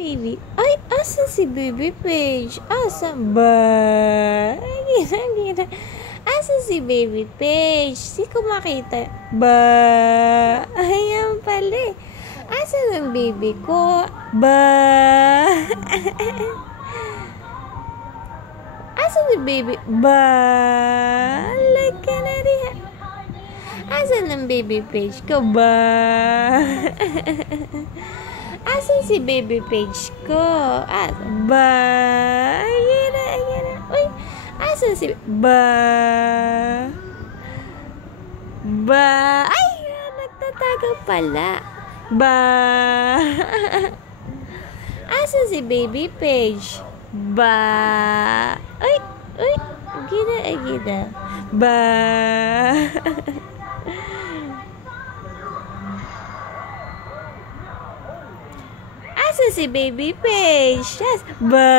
baby? Ay, asan si baby Paige? Asan ba? Ay, gina. Asan si baby Paige? Di ko makita. Ba? Ayan pala eh. Asan ang baby ko? Ba? Asan si baby? Ba? Laka na diha. Asan ang baby Paige ko? Ba? Asan si baby Paige ko? Ba? Ayan na. Uy, asan si... Ba? Ba? Ay, nagtatago pala. Ba? Asan si baby Paige? Ba? Uy, gina. Ba? Asan si baby Paige? Ba?